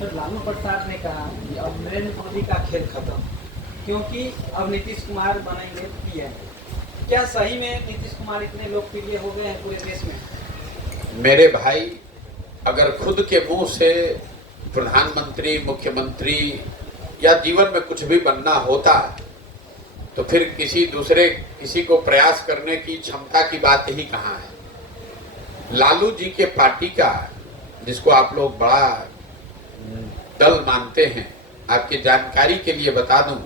Sir, Lalu Prasad ने कहा कि अब नरेंद्र मोदी का खेल खत्म, क्योंकि अब नीतीश कुमार बनेंगे पीएम। क्या सही में नीतीश कुमार इतने लोकप्रिय हो गए हैं पूरे देश में? मेरे भाई, अगर खुद के मुंह से प्रधानमंत्री, मुख्यमंत्री या जीवन में कुछ भी बनना होता तो फिर किसी को प्रयास करने की क्षमता की बात ही कहाँ है। लालू जी के पार्टी का, जिसको आप लोग बड़ा दल मानते हैं, आपकी जानकारी के लिए बता दूं,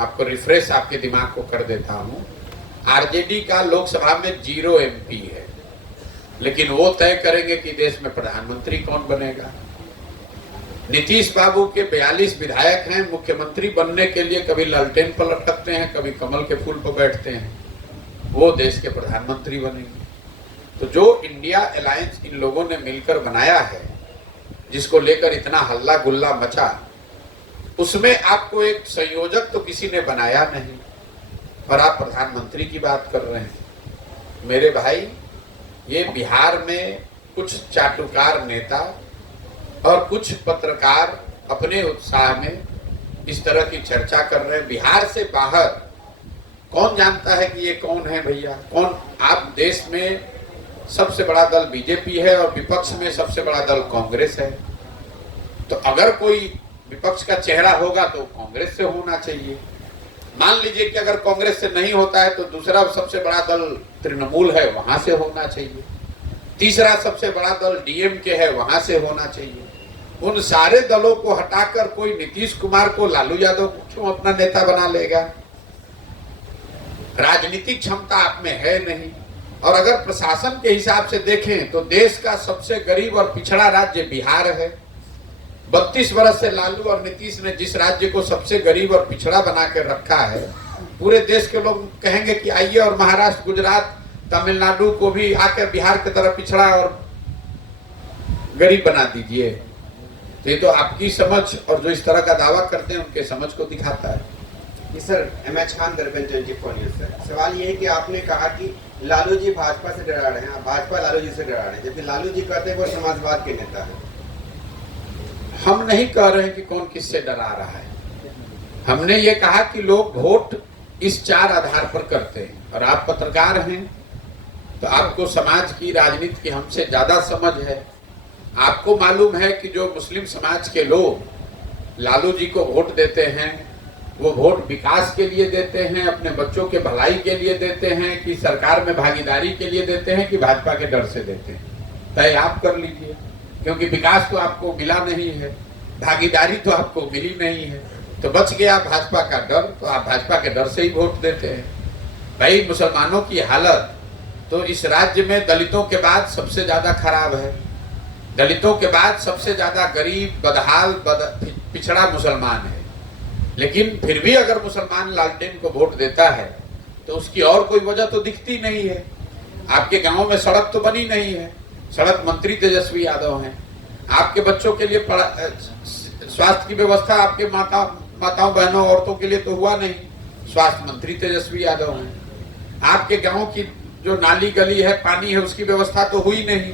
आपको रिफ्रेश आपके दिमाग को कर देता हूं, आरजेडी का लोकसभा में 0 MP है, लेकिन वो तय करेंगे कि देश में प्रधानमंत्री कौन बनेगा। नीतीश बाबू के 42 विधायक हैं, मुख्यमंत्री बनने के लिए कभी लालटेन पर लटकते हैं, कभी कमल के फूल पर बैठते हैं, वो देश के प्रधानमंत्री बनेंगे। तो जो इंडिया अलायंस इन लोगों ने मिलकर बनाया है, जिसको लेकर इतना हल्ला गुल्ला मचा, उसमें आपको एक संयोजक तो किसी ने बनाया नहीं और आप प्रधानमंत्री की बात कर रहे हैं। मेरे भाई, ये बिहार में कुछ चाटुकार नेता और कुछ पत्रकार अपने उत्साह में इस तरह की चर्चा कर रहे हैं। बिहार से बाहर कौन जानता है कि ये कौन है भैया? कौन? आप देश में सबसे बड़ा दल बीजेपी है और विपक्ष में सबसे बड़ा दल कांग्रेस है। तो अगर कोई विपक्ष का चेहरा होगा तो कांग्रेस से होना चाहिए। मान लीजिए कि अगर कांग्रेस से नहीं होता है तो दूसरा सबसे बड़ा दल तृणमूल है, वहां से होना चाहिए। तीसरा सबसे बड़ा दल डीएमके है, वहां से होना चाहिए। उन सारे दलों को हटाकर कोई नीतीश कुमार को, लालू यादव को क्यों अपना नेता बना लेगा? राजनीतिक क्षमता आप में है नहीं। और अगर प्रशासन के हिसाब से देखें तो देश का सबसे गरीब और पिछड़ा राज्य बिहार है। 32 वर्ष से लालू और नीतीश ने जिस राज्य को सबसे गरीब और पिछड़ा बना कर रखा है, पूरे देश के लोग कहेंगे कि आइए और महाराष्ट्र, गुजरात, तमिलनाडु को भी आकर बिहार की तरह पिछड़ा और गरीब बना दीजिए। तो ये तो आपकी समझ और जो इस तरह का दावा करते हैं उनके समझ को दिखाता है। जी sir, MH Khan, दरबन 24 news sir. सवाल ये है कि आपने कहा कि लालू जी भाजपा से डरा रहे हैं, भाजपा लालू जी से डरा रहे हैं, जबकि लालू जी कहते हैं वो समाजवाद के नेता है। हम नहीं कह रहे हैं कि कौन किससे डरा रहा है। हमने ये कहा कि लोग वोट इस 4 आधार पर करते हैं, और आप पत्रकार हैं तो आपको समाज की, राजनीति की हमसे ज्यादा समझ है। आपको मालूम है कि जो मुस्लिम समाज के लोग लालू जी को वोट देते हैं, वो वोट विकास के लिए देते हैं, अपने बच्चों के भलाई के लिए देते हैं, कि सरकार में भागीदारी के लिए देते हैं, कि भाजपा के डर से देते हैं। तय आप कर लीजिए, क्योंकि विकास तो आपको मिला नहीं है, भागीदारी तो आपको मिली नहीं है, तो बच गया भाजपा का डर, तो आप भाजपा के डर से ही वोट देते हैं। भाई, मुसलमानों की हालत तो इस राज्य में दलितों के बाद सबसे ज्यादा खराब है। दलितों के बाद सबसे ज्यादा गरीब, बदहाल, पिछड़ा मुसलमान है। लेकिन फिर भी अगर मुसलमान लालटेन को वोट देता है तो उसकी और कोई वजह तो दिखती नहीं है। आपके गांव में सड़क तो बनी नहीं है, सड़क मंत्री तेजस्वी यादव हैं। आपके बच्चों के लिए स्वास्थ्य की व्यवस्था आपके माताओं बहनों औरतों के लिए तो हुआ नहीं, स्वास्थ्य मंत्री तेजस्वी यादव हैं। आपके गांव की जो नाली गली है, पानी है, उसकी व्यवस्था तो हुई नहीं,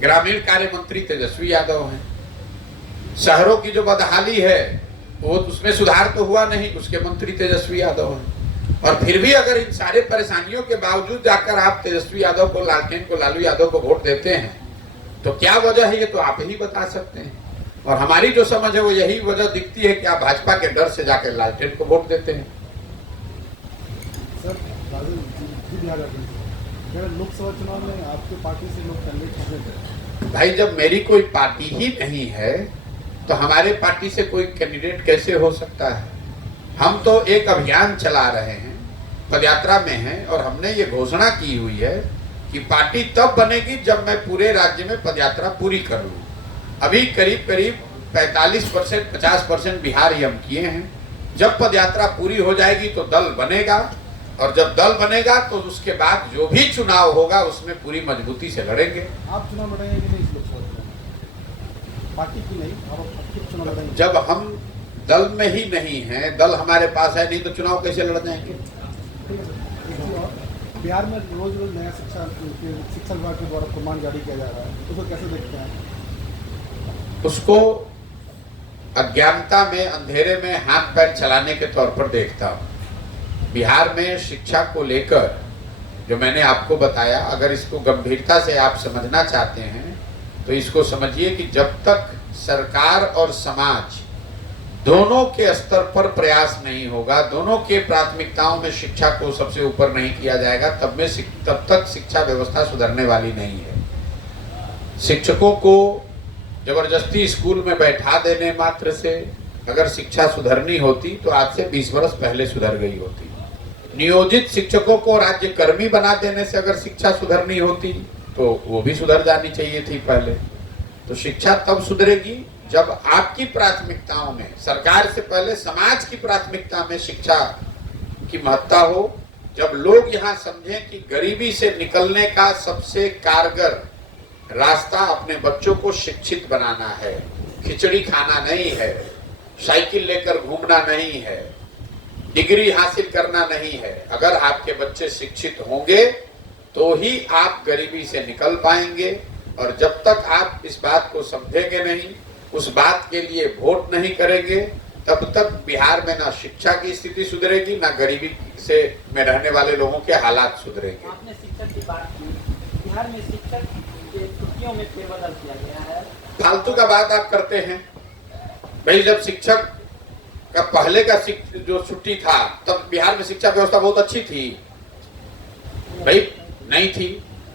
ग्रामीण कार्य मंत्री तेजस्वी यादव हैं। शहरों की जो बदहाली है वो उसमें सुधार तो हुआ नहीं, उसके मंत्री तेजस्वी यादव हैं। और फिर भी अगर इन सारे परेशानियों के बावजूद जाकर आप तेजस्वी यादव को, लालटेन को, लालू यादव को वोट देते हैं, तो क्या वजह है ये तो आप ही बता सकते हैं। और हमारी जो समझ है वो यही वजह दिखती है कि आप भाजपा के डर से जाकर लालटेन को वोट देते हैं। लोकसभा चुनाव में आपके पार्टी से लोग कैंडिडेट थे। भाई, जब मेरी कोई पार्टी ही नहीं है तो हमारे पार्टी से कोई कैंडिडेट कैसे हो सकता है? हम तो एक अभियान चला रहे हैं, पदयात्रा में हैं, और हमने ये घोषणा की हुई है कि पार्टी तब बनेगी जब मैं पूरे राज्य में पदयात्रा पूरी कर लूं। अभी करीब 45%, 50% बिहार ही हम किए हैं। जब पदयात्रा पूरी हो जाएगी तो दल बनेगा, और जब दल बनेगा तो उसके बाद जो भी चुनाव होगा उसमें पूरी मजबूती से लड़ेंगे। आप चुनाव लड़ेंगे कि नहीं इस लोकसभा पार्टी की? नहीं, आप चुनाव लड़ेंगे? जब हम दल में ही नहीं हैं, दल हमारे पास है नहीं, तो चुनाव कैसे लड़ जाएंगे? बिहार में रोज रोज नया शिक्षा विभाग के द्वारा प्रमाण जारी किया जा रहा है, उसको कैसे देखते हैं? उसको अज्ञानता में, अंधेरे में हाथ पैर चलाने के तौर पर देखता हूँ। बिहार में शिक्षा को लेकर जो मैंने आपको बताया, अगर इसको गंभीरता से आप समझना चाहते हैं तो इसको समझिए कि जब तक सरकार और समाज दोनों के स्तर पर प्रयास नहीं होगा, दोनों के प्राथमिकताओं में शिक्षा को सबसे ऊपर नहीं किया जाएगा, तब तक शिक्षा व्यवस्था सुधरने वाली नहीं है। शिक्षकों को जबरदस्ती स्कूल में बैठा देने मात्र से अगर शिक्षा सुधरनी होती तो आज से 20 वर्ष पहले सुधर गई होती। नियोजित शिक्षकों को राज्य कर्मी बना देने से अगर शिक्षा सुधरनी होती तो वो भी सुधर जानी चाहिए थी पहले। तो शिक्षा तब सुधरेगी जब आपकी प्राथमिकताओं में, सरकार से पहले समाज की प्राथमिकता में शिक्षा की महत्ता हो, जब लोग यहाँ समझें कि गरीबी से निकलने का सबसे कारगर रास्ता अपने बच्चों को शिक्षित बनाना है, खिचड़ी खाना नहीं है, साइकिल लेकर घूमना नहीं है, डिग्री हासिल करना नहीं है। अगर आपके बच्चे शिक्षित होंगे तो ही आप गरीबी से निकल पाएंगे। और जब तक आप इस बात को समझेंगे नहीं, उस बात के लिए वोट नहीं करेंगे, तब तक बिहार में ना शिक्षा की स्थिति सुधरेगी, ना गरीबी से में रहने वाले लोगों के हालात सुधरेंगे। आपने शिक्षक की बात की, बिहार में शिक्षक के छुट्टियों में फेरबदल किया गया है। फालतू का बात आप करते हैं भाई। जब शिक्षक का पहले का जो छुट्टी था तब बिहार में शिक्षा व्यवस्था बहुत अच्छी थी भाई, नहीं थी।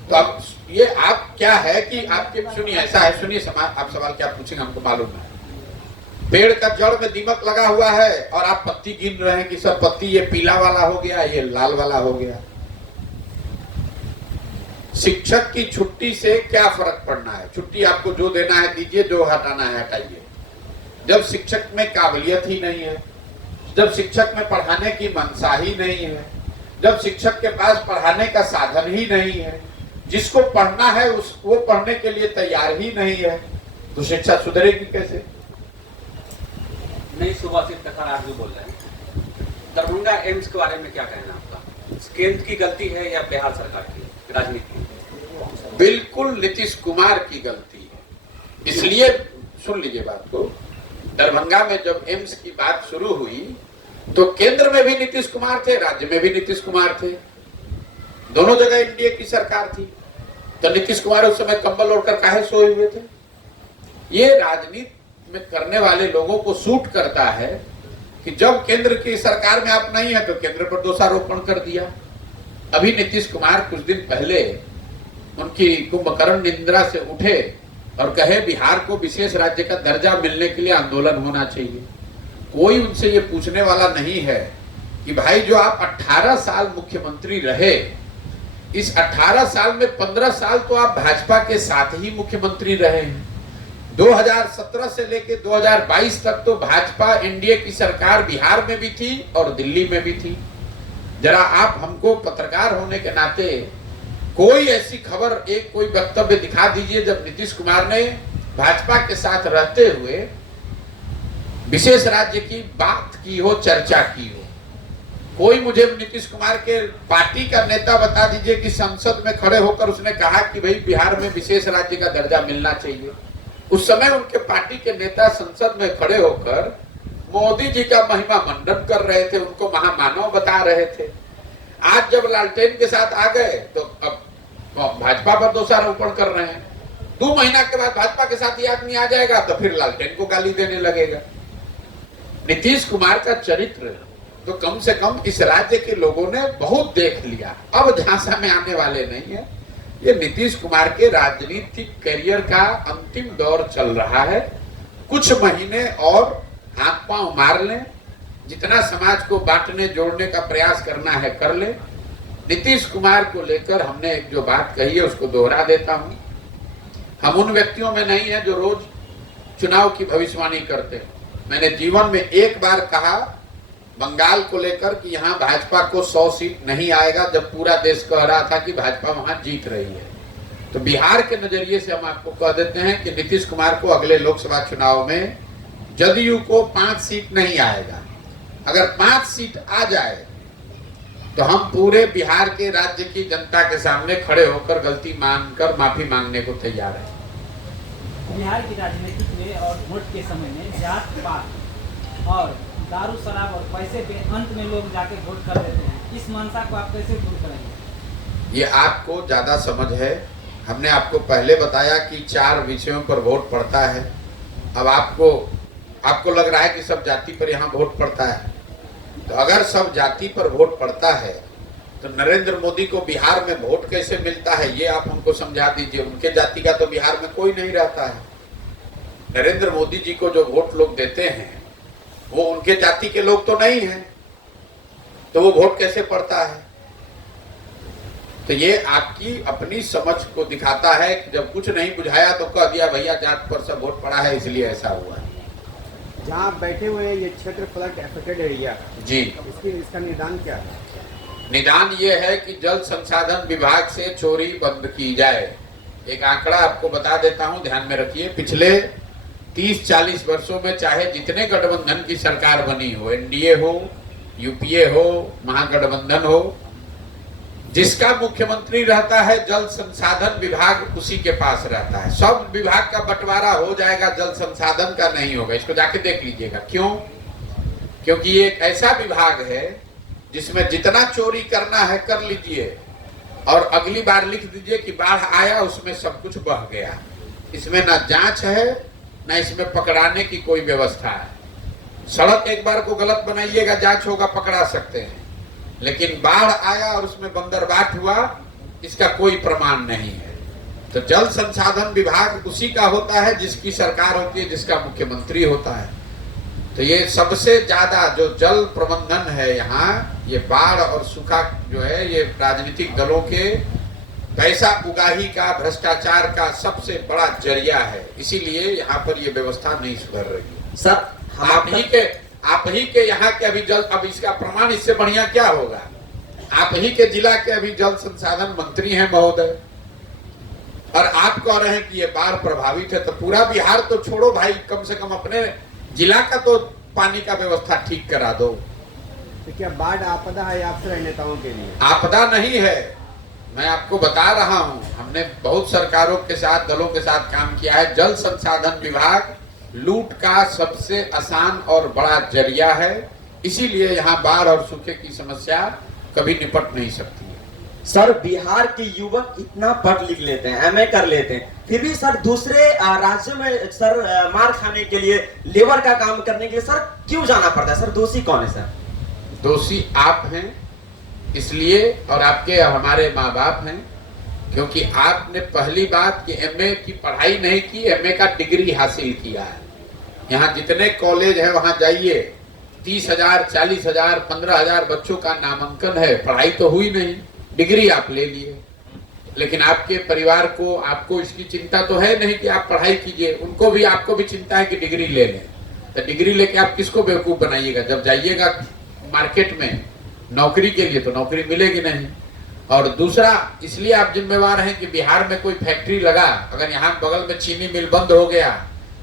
तो अब ये आप क्या है कि आपके, सुनिए ऐसा है, सुनिए आप सवाल क्या पूछेंगे हमको मालूम है। पेड़ का जड़ में दीमक लगा हुआ है और आप पत्ती गिन रहे हैं कि सब पत्ती ये पीला वाला हो गया, ये लाल वाला हो गया। शिक्षक की छुट्टी से क्या फर्क पड़ना है? छुट्टी आपको जो देना है दीजिए, जो हटाना है हटाइए। जब शिक्षक में काबिलियत ही नहीं है, जब शिक्षक में पढ़ाने की मनसा ही नहीं है, जब शिक्षक के पास पढ़ाने का साधन ही नहीं है, जिसको पढ़ना है वो पढ़ने के लिए तैयार ही नहीं है, तो शिक्षा सुधरेगी कैसे? नहीं, सुभाषित कथा आप भी बोल रहे हैं। दरभंगा एम्स के बारे में क्या कहना आपका? केंद्र की गलती है या बिहार सरकार की राजनीति? बिल्कुल नीतीश कुमार की गलती है। इसलिए सुन लीजिए बात को, दरभंगा में जब एम्स की बात शुरू हुई तो केंद्र में भी नीतीश कुमार थे, राज्य में भी नीतीश कुमार थे, दोनों जगह एनडीए की सरकार थी। तो नीतीश कुमार उस समय कंबल ओढ़कर काहे सोए हुए थे? ये राजनीति में करने वाले लोगों को सूट करता है कि जब केंद्र की सरकार में आप नहीं है तो केंद्र पर दोषारोपण कर दिया। अभी नीतीश कुमार कुछ दिन पहले उनकी कुंभकर्ण निंद्रा से उठे और कहे बिहार को विशेष राज्य का दर्जा मिलने के लिए आंदोलन होना चाहिए। कोई उनसे ये पूछने वाला नहीं है कि भाई जो आप 18 साल मुख्यमंत्री रहे, इस 18 साल में 15 साल तो आप भाजपा के साथ ही मुख्यमंत्री रहे हैं। 2017 से लेकर 2022 तक तो भाजपा एनडीए की सरकार बिहार में भी थी और दिल्ली में भी थी। जरा आप हमको पत्रकार होने के नाते कोई ऐसी खबर, एक कोई वक्तव्य दिखा दीजिए जब नीतीश कुमार ने भाजपा के साथ रहते हुए विशेष राज्य की बात की हो, चर्चा की हो। कोई मुझे नीतीश कुमार के पार्टी का नेता बता दीजिए कि संसद में खड़े होकर उसने कहा कि भाई बिहार में विशेष राज्य का दर्जा मिलना चाहिए। उस समय उनके पार्टी के नेता संसद में खड़े होकर मोदी जी का महिमा मंडन कर रहे थे, उनको महामानव बता रहे थे। आज जब लालटेन के साथ आ गए तो अब भाजपा पर दोषारोपण कर रहे हैं। 2 महीना के बाद भाजपा के साथ ये आदमी आ जाएगा तो फिर लालटेन को गाली देने लगेगा। नीतीश कुमार का चरित्र तो कम से कम इस राज्य के लोगों ने बहुत देख लिया, अब झांसा में आने वाले नहीं है। ये नीतीश कुमार के राजनीतिक करियर का अंतिम दौर चल रहा है। कुछ महीने और हाथ पांव मार लें, जितना समाज को बांटने जोड़ने का प्रयास करना है कर ले। नीतीश कुमार को लेकर हमने एक जो बात कही है उसको दोहरा देता हूं। हम उन व्यक्तियों में नहीं है जो रोज चुनाव की भविष्यवाणी करते हैं। मैंने जीवन में एक बार कहा बंगाल को लेकर कि यहाँ भाजपा को 100 सीट नहीं आएगा, जब पूरा देश कह रहा था कि भाजपा वहां जीत रही है। तो बिहार के नजरिए से हम आपको कह देते हैं कि नीतीश कुमार को अगले लोकसभा चुनाव में जदयू को 5 सीट नहीं आएगा। अगर 5 सीट आ जाए तो हम पूरे बिहार के राज्य की जनता के सामने खड़े होकर गलती मानकर माफी मांगने को तैयार हैं। बिहार की राजनीति में और वोट के समय में जात पात और दारू शराब और पैसे पे अंत में लोग जाके वोट कर देते हैं, इस मंशा को आप कैसे दूर करेंगे? ये आपको ज़्यादा समझ है। हमने आपको पहले बताया कि 4 विषयों पर वोट पड़ता है। अब आपको लग रहा है कि सब जाति पर यहाँ वोट पड़ता है। तो अगर सब जाति पर वोट पड़ता है तो नरेंद्र मोदी को बिहार में वोट कैसे मिलता है, ये आप हमको समझा दीजिए। उनके जाति का तो बिहार में कोई नहीं रहता है। नरेंद्र मोदी जी को जो वोट लोग देते हैं वो उनके जाति के लोग तो नहीं हैं, तो वो वोट कैसे पड़ता है? तो ये आपकी अपनी समझ को दिखाता है कि जब कुछ नहीं बुझाया तो कह दिया भैया जात पर सब वोट पड़ा है इसलिए ऐसा हुआ है। जहाँ आप बैठे हुए हैं ये क्षेत्र फ्लड अफेक्टेड एरिया जी, इसका निदान क्या है? निदान ये है कि जल संसाधन विभाग से चोरी बंद की जाए। एक आंकड़ा आपको बता देता हूं, ध्यान में रखिए। पिछले 30-40 वर्षों में चाहे जितने गठबंधन की सरकार बनी हो, एनडीए हो, यूपीए हो, महागठबंधन हो, जिसका मुख्यमंत्री रहता है जल संसाधन विभाग उसी के पास रहता है। सब विभाग का बंटवारा हो जाएगा, जल संसाधन का नहीं होगा। इसको जाके देख लीजिएगा। क्यों? क्योंकि ये एक ऐसा विभाग है जिसमें जितना चोरी करना है कर लीजिए और अगली बार लिख दीजिए कि बाढ़ आया उसमें सब कुछ बह गया। इसमें ना जांच है ना इसमें पकड़ाने की कोई व्यवस्था है। सड़क एक बार को गलत बनाइएगा, जांच होगा, पकड़ा सकते हैं, लेकिन बाढ़ आया और उसमें बंदरबाट हुआ इसका कोई प्रमाण नहीं है। तो जल संसाधन विभाग उसी का होता है जिसकी सरकार होती है, जिसका मुख्यमंत्री होता है। तो ये सबसे ज्यादा जो जल प्रबंधन है यहाँ, ये बाढ़ और सूखा जो है ये राजनीतिक दलों के पैसा उगाही का, भ्रष्टाचार का सबसे बड़ा जरिया है। इसीलिए यहाँ पर ये व्यवस्था नहीं सुधर रही है। सर आप ही के यहाँ के अभी जल, अब इसका प्रमाण इससे बढ़िया क्या होगा? आप ही के जिला के अभी जल संसाधन मंत्री हैं महोदय, और आप कह रहे हैं कि ये बाढ़ प्रभावित है। तो पूरा बिहार तो छोड़ो भाई, कम से कम अपने जिला का तो पानी का व्यवस्था ठीक करा दो। तो क्या बाढ़ आपदा है आपसे नेताओं के लिए? आपदा नहीं है, मैं आपको बता रहा हूं। हमने बहुत सरकारों के साथ, दलों के साथ काम किया है। जल संसाधन विभाग लूट का सबसे आसान और बड़ा जरिया है। इसीलिए यहाँ बाढ़ और सूखे की समस्या कभी निपट नहीं सकती है। सर बिहार के युवक इतना पढ़ लिख लेते हैं, एमए कर लेते हैं, फिर भी सर दूसरे राज्यों में सर मार खाने के लिए, लेबर का काम करने के लिए सर क्यों जाना पड़ता है? सर दोषी कौन है? सर दोषी आप हैं इसलिए, और आपके हमारे माँ बाप हैं, क्योंकि आपने पहली बात कि एमए की पढ़ाई नहीं की, एमए का डिग्री हासिल किया है। यहाँ जितने कॉलेज है वहां जाइए, 30,000, 40,000, 15,000 बच्चों का नामांकन है, पढ़ाई तो हुई नहीं, डिग्री आप ले लिए। लेकिन आपके परिवार को, आपको इसकी चिंता तो है नहीं कि आप पढ़ाई कीजिए, उनको भी, आपको भी चिंता है कि डिग्री ले लें। तो डिग्री लेके आप किसको बेवकूफ बनाइएगा? जब जाइएगा मार्केट में नौकरी के लिए तो नौकरी मिलेगी नहीं। और दूसरा, इसलिए आप जिम्मेवार हैं कि बिहार में कोई फैक्ट्री लगा, अगर यहाँ बगल में चीनी मिल बंद हो गया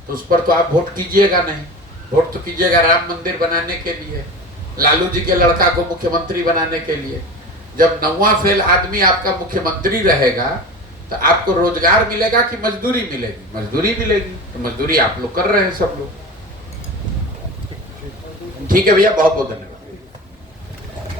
तो उस पर तो आप वोट कीजिएगा नहीं। वोट तो कीजिएगा राम मंदिर बनाने के लिए, लालू जी के लड़का को मुख्यमंत्री बनाने के लिए। जब 9वां फेल आदमी आपका मुख्यमंत्री रहेगा तो आपको रोजगार मिलेगा कि मजदूरी मिलेगी? मजदूरी मिलेगी। तो मजदूरी आप लोग कर रहे हैं सब लोग। ठीक है भैया, बहुत बहुत धन्यवाद।